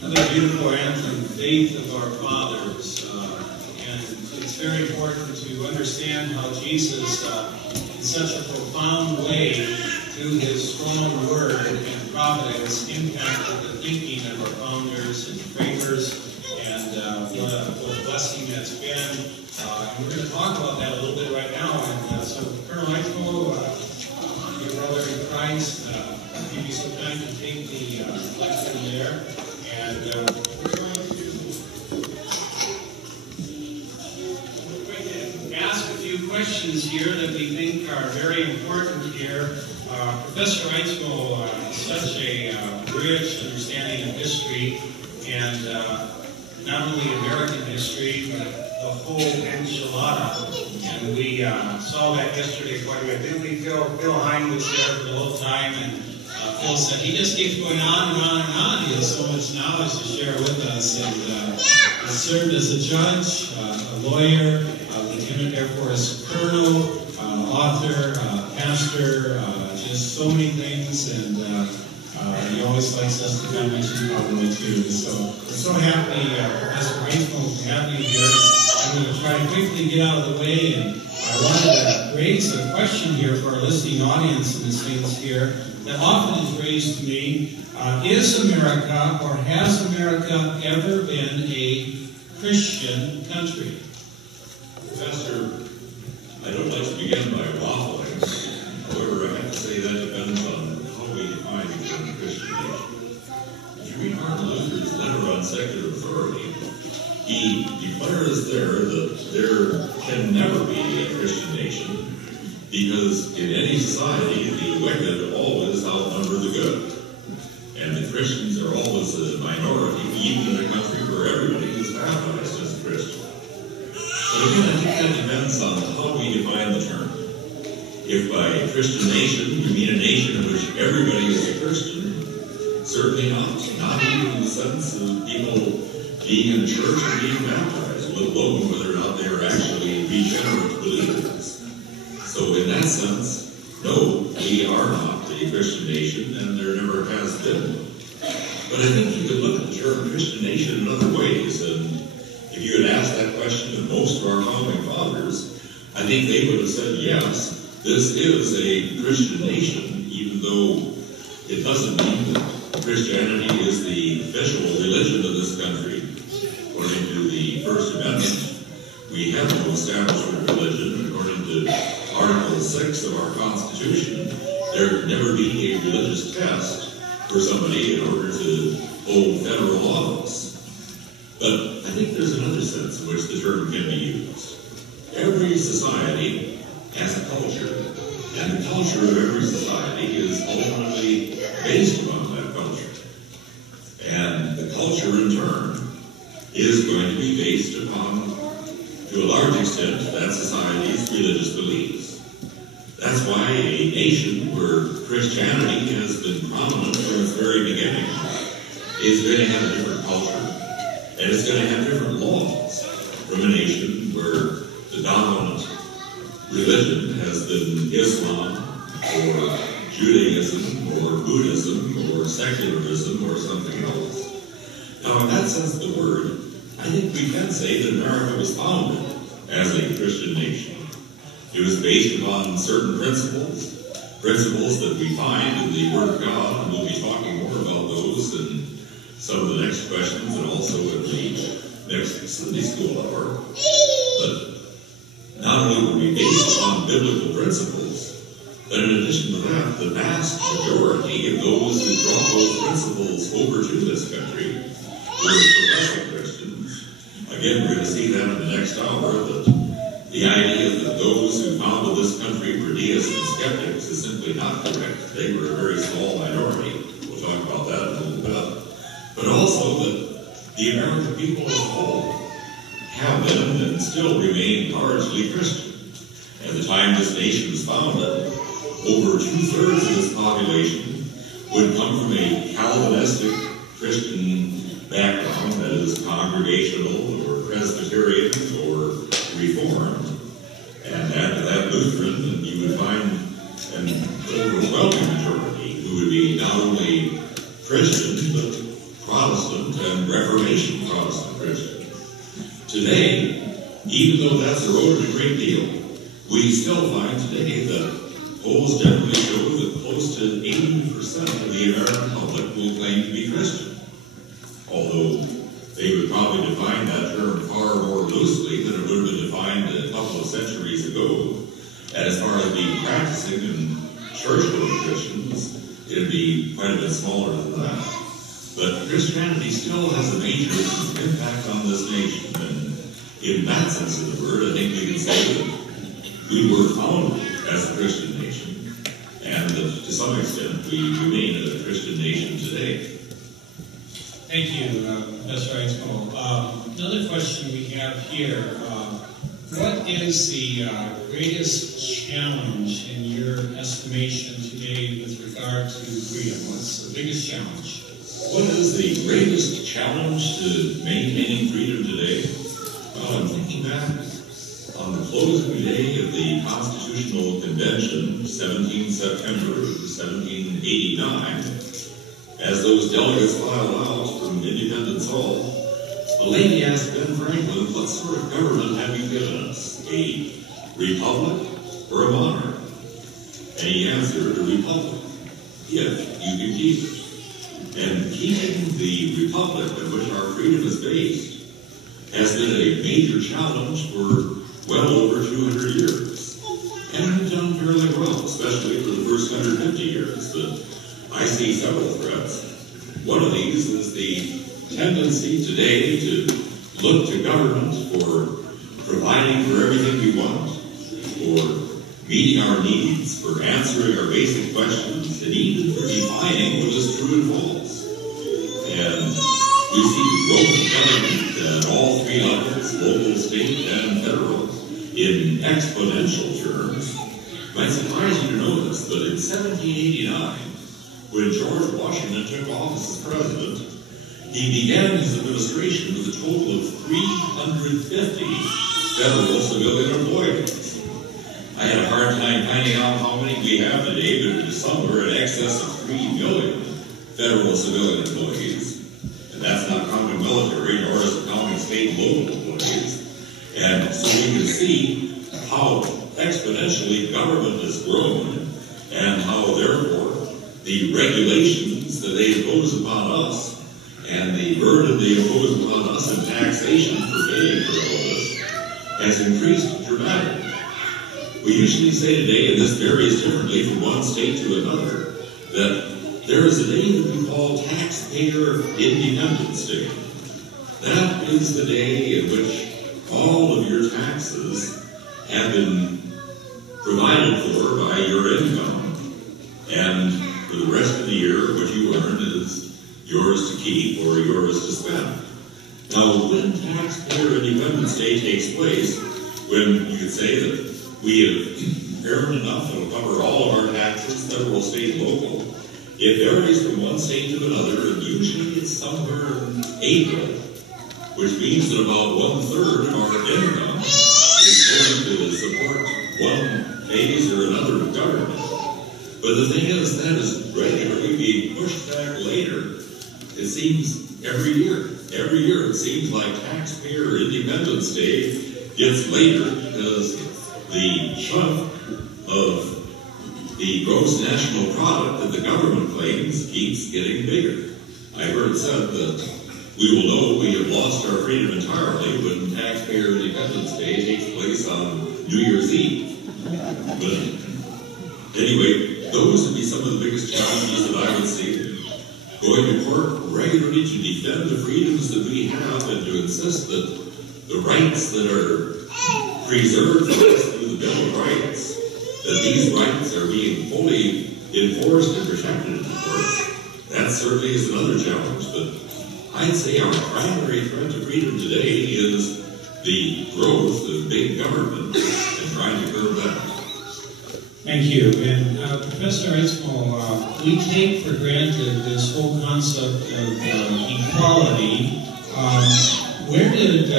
Another beautiful anthem, Faith of Our Fathers. And it's very important to understand how Jesus, in such a profound way, through his strong word and providence, impacted the thinking of our founders and framers, and what a blessing that's been. And we're going to talk about that a little bit right now. And so, Colonel Eichmo, your brother in Christ, give you some time to take the lectern there. And we're going to ask a few questions here that we think are very important here. Professor Eichmo has such a rich understanding of history, and not only American history, but the whole enchilada. And we saw that yesterday quite a bit. Didn't we? Phil Hine was there for the whole time, and Phil said he just keeps going on and on and on. He has so much knowledge to share with us, and has served as a judge, a lawyer, a Lieutenant Air Force Colonel, author, pastor, just so many things, and he always likes us to kind of mention probably too. So we're so happy, Professor Eichmo, to have you here. I'm going to try to quickly get out of the way, and I wanted to raise a question here for our listening audience in the States here that often is raised to me. Is America, or has America ever been a Christian country? Professor, I don't like to begin by waffling. However, I have to say that depends on how we define the term Christian nation. If you read Martin Luther's letter on secular authority, he declares there that there can never be a Christian nation because in any society, the wicked always outnumber the good. And the Christians are always a minority, even in a country where everybody is baptized as a Christian. But again, I think that depends on how we define the term. If by Christian nation, you mean a nation in which everybody is a Christian, certainly not. Not even in the sense of people being in church and being baptized, let alone whether or not they are actually regenerate believers. So in that sense, no, we are not a Christian nation, and there never has been one. But I think you could look at the term Christian nation in other ways, and if you had asked that question to most of our founding fathers, I think they would have said, yes, this is a Christian nation, even though it doesn't mean that Christianity is the official religion of this country. According to the First Amendment, we have no establishment religion. According to Article 6 of our Constitution, there can never be a religious test for somebody in order to hold federal office. But I think there's another sense in which the term can be used. Every society has a culture, and the culture of every society is ultimately based upon that culture. And the culture, in turn, is going to be based upon, to a large extent, that society's religious beliefs. That's why a nation where Christianity has been prominent from its very beginning is going to have a different culture, and it's going to have different laws from a nation where the dominant religion has been Islam, or Judaism, or Buddhism, or secularism, or something else. Now, in that sense of the word, I think we can say that America was founded as a Christian nation. It was based upon certain principles that we find in the Word of God, and we'll be talking more about those in some of the next questions and also in the next Sunday school hour. But not only were we based upon biblical principles, but in addition to that, the vast majority of those who brought those principles over to this country were professing Christians. Again, we're going to see that in the next hour, that the idea that those who founded this country were deists and skeptics is simply not correct. They were a very small minority. We'll talk about that in a little bit. But also that the American people as a whole have been and still remain largely Christian. At the time this nation was founded, over 2/3 of its population would come from a Calvinistic Christian background, that is Congregational or Presbyterian or Reformed. And after that, Lutheran, and you would find an overwhelming majority who would be not only Christian but Protestant and Reformation Protestant Christian. Today, even though that's eroded a great deal, we still find today that polls generally show that close to 80% of the American public will claim to be Christian. Although they would probably define that term far more loosely than it would have been defined a couple of centuries ago. And as far as being practicing and church-going Christians, it'd be quite a bit smaller than that. But Christianity still has a major impact on this nation. And in that sense of the word, I think we can say that we were founded as a Christian nation, and that to some extent we remain a Christian nation today. Thank you, Professor Eichswald. Another question we have here. What is the greatest challenge in your estimation today with regard to freedom? What's the biggest challenge? What is the greatest challenge to maintaining freedom today? Well, I'm thinking back on the closing day of the Constitutional Convention, 17 September 1789, as those delegates filed out from Independence Hall, the lady asked Ben Franklin, what sort of government have you given us? A republic or a monarch? And he answered, a republic, if you can keep it. And keeping the republic on which our freedom is based has been a major challenge for well over 200 years. And we've done fairly well, especially for the first 150 years. But I see several threats. One of these is the tendency today to look to government for providing for everything we want, for meeting our needs, for answering our basic questions, and even for defining what is true and false. And we see the growth of government at all three levels, local, state, and federal, in exponential terms. It might surprise you to know this, but in 1789, when George Washington took office as president, he began his administration with a total of 350 federal civilian employees. I had a hard time finding out how many we have today, but it is somewhere in excess of 3 million federal civilian employees. And that's not counting military, nor is it counting state and local employees. And so we can see how exponentially government has grown, and how, therefore, the regulations that they impose upon us and the burden they impose upon us in taxation for paying for all this has increased dramatically. We usually say today, and this varies differently from one state to another, that there is a day that we call Taxpayer Independence Day. That is the day in which all of your taxes have been provided for by your income, and for the rest of the year, what you earn is yours to keep or yours to spend. Now, when Taxpayer Independence Day takes place, when you could say that we have earned enough to cover all of our taxes, federal, state, and local, it varies from one state to another, and usually it's somewhere in April, which means that about 1/3 of our income is going to support one phase or another of government. But the thing is, that is regularly being pushed back later. It seems every year. Every year it seems like Taxpayer Independence Day gets later because the chunk of the gross national product that the government claims keeps getting bigger. I've heard it said that we will know we have lost our freedom entirely when Taxpayer Independence Day takes place on New Year's Eve. But anyway, those would be some of the biggest challenges that I would see. Going to court regularly to defend the freedoms that we have and to insist that the rights that are preserved for us through the Bill of Rights, that these rights are being fully enforced and protected in the courts. That certainly is another challenge, but I'd say our primary threat to freedom today is the growth of big government and trying to curb that. Thank you. And Professor Eichswald, we take for granted this whole concept of equality. Where did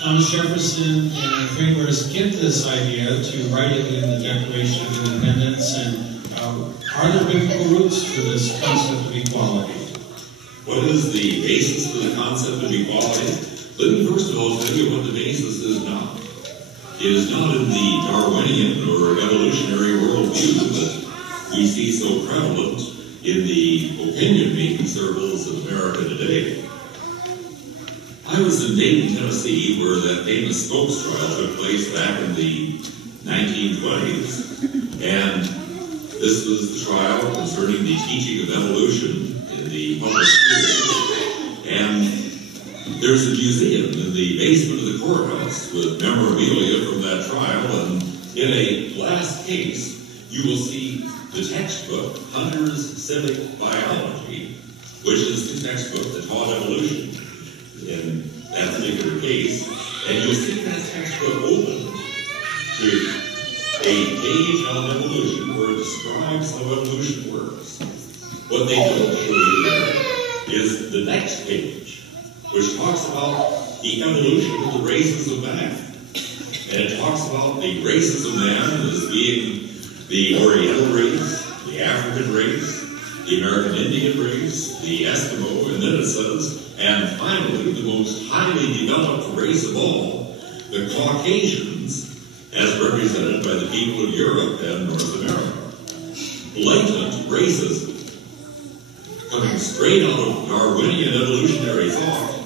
Thomas Jefferson and framers get this idea to write it in the Declaration of Independence? And are there biblical roots for this concept of equality? What is the basis for the concept of equality? Let me first of all tell you what the basis is not. It is not in the Darwinian or evolutionary worldview that we see so prevalent in the opinion-making circles of America today. I was in Dayton, Tennessee, where that famous Stokes trial took place back in the 1920s, and this was the trial concerning the teaching of evolution in the public schools. And there's a museum in the basement of the courthouse with memorabilia from that trial, and in a glass case, you will see the textbook, Hunter's Civic Biology, which is the textbook that taught evolution in that particular case. And you'll see that textbook open to a page on evolution where it describes how evolution works. What they don't show you there is the next page, which talks about the evolution of the races of man. And it talks about the races of man as being the Oriental race, the African race, the American Indian race, the Eskimo, and then it says, and finally, the most highly developed race of all, the Caucasians, as represented by the people of Europe and North America. Blatant racism, coming straight out of Darwinian evolutionary thought,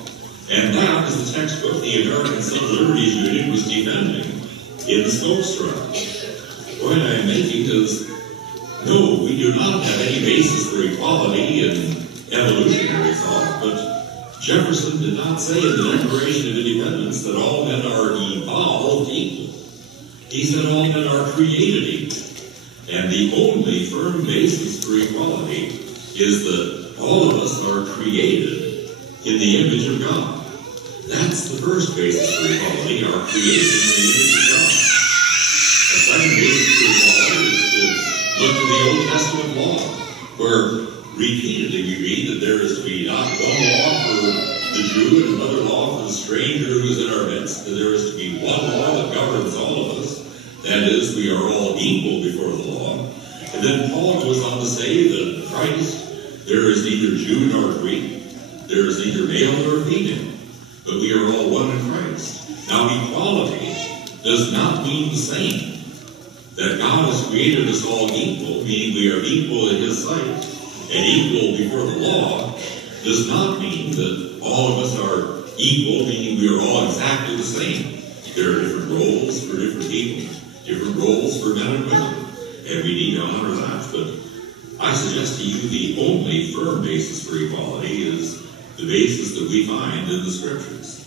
and that is the textbook the American Civil Liberties Union was defending in the Stokes trial. The point I am making is, no, we do not have any basis for equality in evolutionary thought, but Jefferson did not say in the Declaration of Independence that all men are evolved equal. He said all men are created equal. And the only firm basis for equality is that all of us are created in the image of God. That's the first basis for equality, our creation in the image of God. The second basis for equality is to look to the Old Testament law, where repeatedly we read that there is to be not one law for the Jew and another law for the stranger who is in our midst, that there is to be one law that governs all of us. That is, we are all equal before the law. And then Paul goes on to say that in Christ there is neither Jew nor Greek, there is neither male nor female, but we are all one in Christ. Now, equality does not mean the same. That God has created us all equal, meaning we are equal in His sight, and equal before the law, does not mean that all of us are equal, meaning we are all exactly the same. There are different roles for different people, different roles for men and women, and we need to honor that. But I suggest to you the only firm basis for equality is the basis that we find in the Scriptures.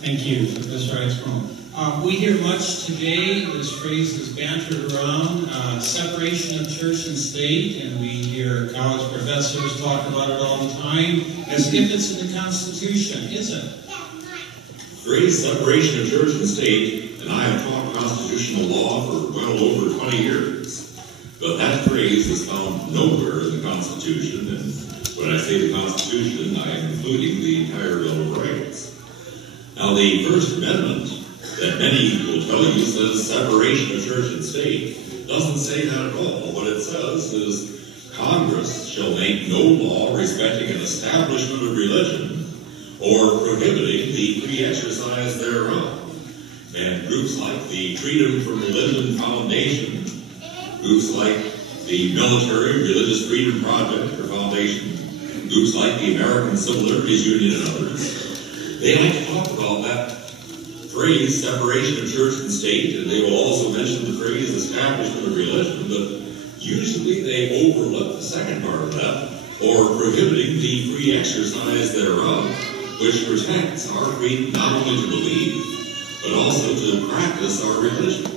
Thank you, Professor Eichsbaum. We hear much today, this phrase is bantered around, separation of church and state, and we hear college professors talk about it all the time, as if it's in the Constitution, is it? The phrase separation of church and state, and I have taught constitutional law for well over 20 years, but that phrase is found nowhere in the Constitution, and when I say the Constitution, I am including the entire Bill of Rights. Now, the First Amendment, that many will tell you says separation of church and state, doesn't say that at all. What it says is Congress shall make no law respecting an establishment of religion or prohibiting the free exercise thereof. And groups like the Freedom from Religion Foundation, groups like the Military Religious Freedom Project or Foundation, groups like the American Civil Liberties Union and others, they like to talk about that phrase, separation of church and state, and they will also mention the phrase establishment of religion, but usually they overlook the second part of that, or prohibiting the free exercise thereof, which protects our freedom not only to believe, but also to practice our religion.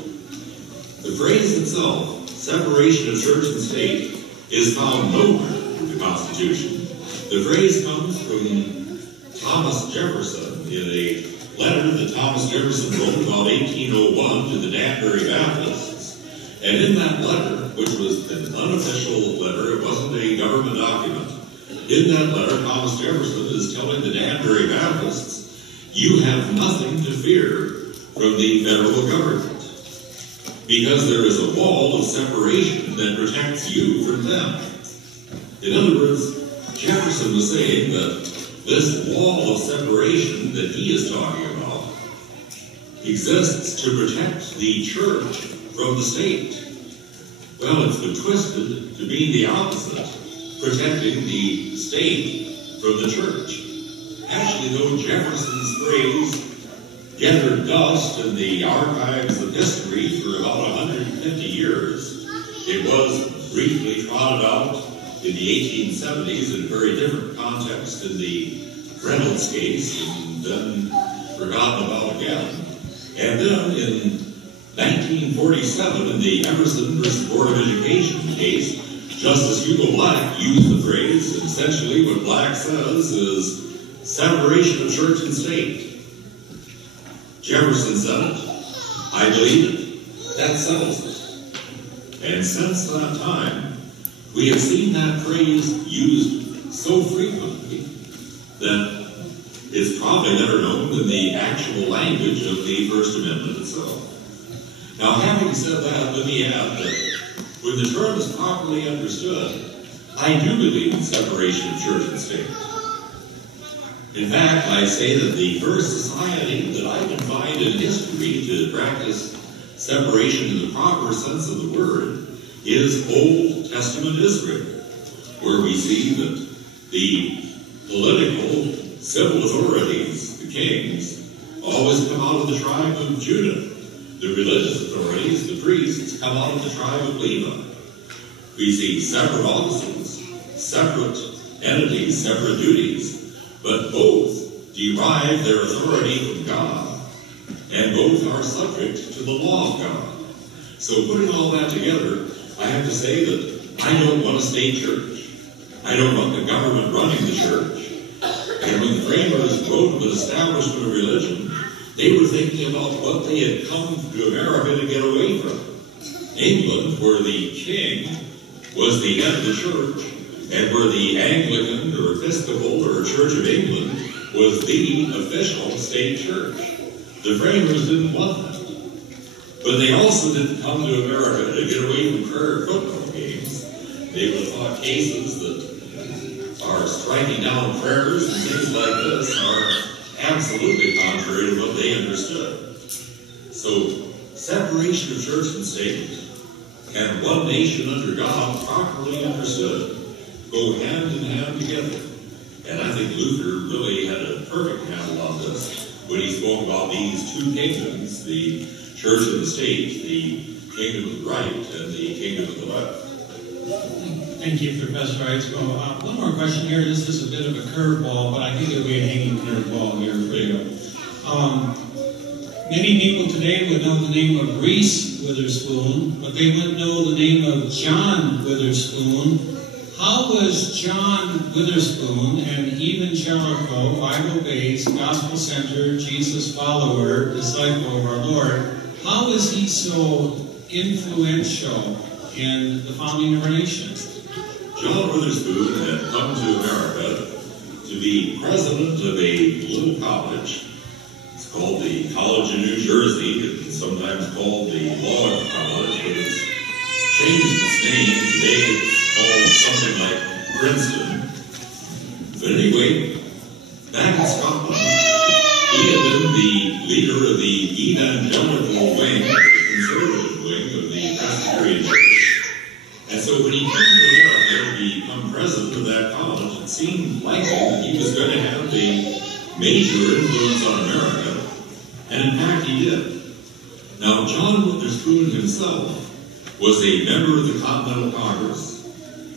The phrase itself, separation of church and state, is found nowhere in the Constitution. The phrase comes from Thomas Jefferson in a letter that Thomas Jefferson wrote about 1801 to the Danbury Baptists. And in that letter, which was an unofficial letter, it wasn't a government document, in that letter, Thomas Jefferson is telling the Danbury Baptists, you have nothing to fear from the federal government, because there is a wall of separation that protects you from them. In other words, Jefferson was saying that this wall of separation that he is talking about exists to protect the church from the state. Well, it's been twisted to mean the opposite, protecting the state from the church. Actually, though, Jefferson's phrase gathered dust in the archives of history for about 150 years, it was briefly trotted out in the 1870s in a very different context in the Reynolds case, and then forgotten about again. And then in 1947, in the Emerson versus Board of Education case, Justice Hugo Black used the phrase, and essentially what Black says is separation of church and state. Jefferson said it, I believe it, that settles it. And since that time, we have seen that phrase used so frequently that it's probably never known in the actual language of the First Amendment itself. Now, having said that, let me add that when the term is properly understood, I do believe in separation of church and state. In fact, I say that the first society that I can find in history to practice separation in the proper sense of the word is Old Testament Israel, where we see that the political, civil authorities, the kings, always come out of the tribe of Judah. The religious authorities, the priests, come out of the tribe of Levi. We see separate offices, separate entities, separate duties, but both derive their authority from God, and both are subject to the law of God. So putting all that together, I have to say that I don't want a state church. I don't want the government running the church. And when the framers wrote of the establishment of religion, they were thinking about what they had come to America to get away from. England, where the king was the head of the church, and where the Anglican or Episcopal or Church of England was the official state church. The framers didn't want that. But they also didn't come to America to get away from prayer football games. They would have thought cases that are striking down prayers and things like this are absolutely contrary to what they understood. So, separation of church and state and one nation under God, properly understood, go hand in hand together. And I think Luther really had a perfect handle on this when he spoke about these two kingdoms, the church and the state, the kingdom of the right and the kingdom of the left. Thank you, Professor Eitzko. One more question here. This is a bit of a curveball, but I think it'll be a hanging curveball here for you. Many people today would know the name of Reese Witherspoon, but they wouldn't know the name of John Witherspoon. How was John Witherspoon, an evangelical, Bible-based, gospel-centered, Jesus follower, disciple of our Lord, how is he so influential in the founding of our nation? John Witherspoon had come to America to be president of a little college. It's called the College of New Jersey. It's sometimes called the Law College, but it's changed its name. Today it's called something like Princeton. But anyway, back in Scotland, he had been the leader of the evangelical wing, the conservative wing of the Presbyterian Church. And so when he came to America to become president of that college, it seemed likely that he was going to have a major influence on America. And in fact, he did. Now, John Witherspoon himself was a member of the Continental Congress.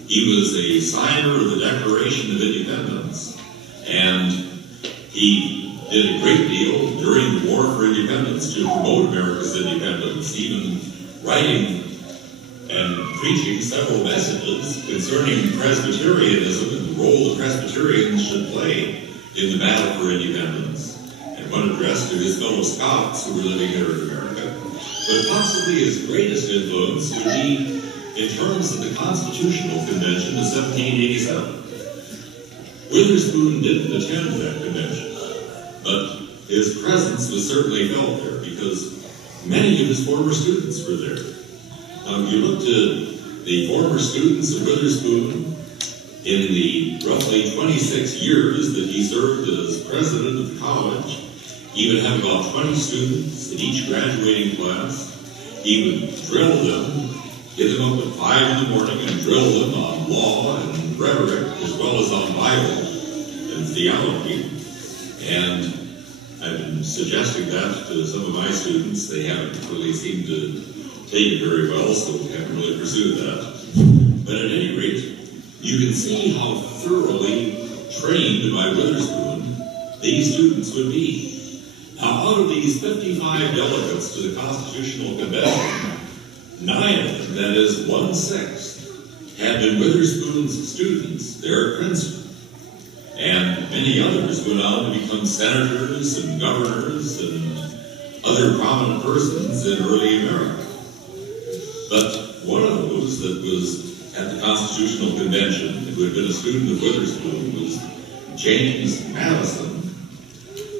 He was a signer of the Declaration of Independence. And he did a great deal during the War for Independence to promote America's independence, even writing and preaching several messages concerning Presbyterianism and the role the Presbyterians should play in the battle for independence, and one addressed to his fellow Scots who were living here in America. But possibly his greatest influence would be in terms of the Constitutional Convention of 1787. Witherspoon didn't attend that convention, but his presence was certainly felt there because many of his former students were there. If you look to the former students of Witherspoon, In the roughly 26 years that he served as president of the college, he would have about 20 students in each graduating class. He would drill them, get them up at 5 in the morning and drill them on law and rhetoric, as well as on Bible and theology. And I've been suggesting that to some of my students. They haven't really seemed to take it very well, so we haven't really pursued that. But at any rate, you can see how thoroughly trained by Witherspoon these students would be. Now, out of these 55 delegates to the Constitutional Convention, 9 of them, that is 1/6, had been Witherspoon's students there at Princeton. And many others went on to become senators and governors and other prominent persons in early America. But one of those that was at the Constitutional Convention, who had been a student of Witherspoon, was James Madison.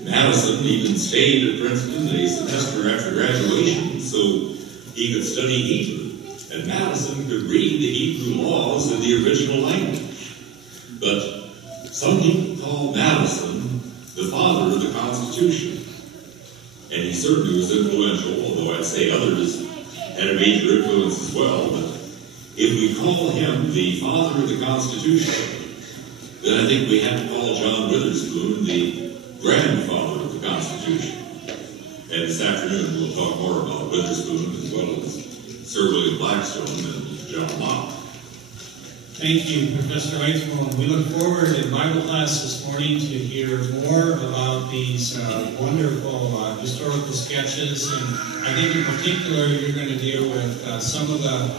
Madison even stayed at Princeton a semester after graduation so he could study Hebrew. And Madison could read the Hebrew laws in the original language. But some people call Madison the father of the Constitution. And he certainly was influential, although I'd say others had a major influence as well. But if we call him the father of the Constitution, then I think we have to call John Witherspoon the grandfather of the Constitution. And this afternoon we'll talk more about Witherspoon as well as Sir William Blackstone and John Locke. Thank you, Professor Eichmoen. We look forward in Bible class this morning to hear more about these wonderful historical sketches. And I think in particular you're going to deal with some of the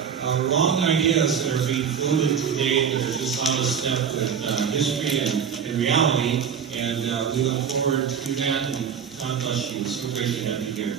wrong ideas that are being floated today that are just out of step with history and reality. And we look forward to that. And God bless you. It's so great to have you here.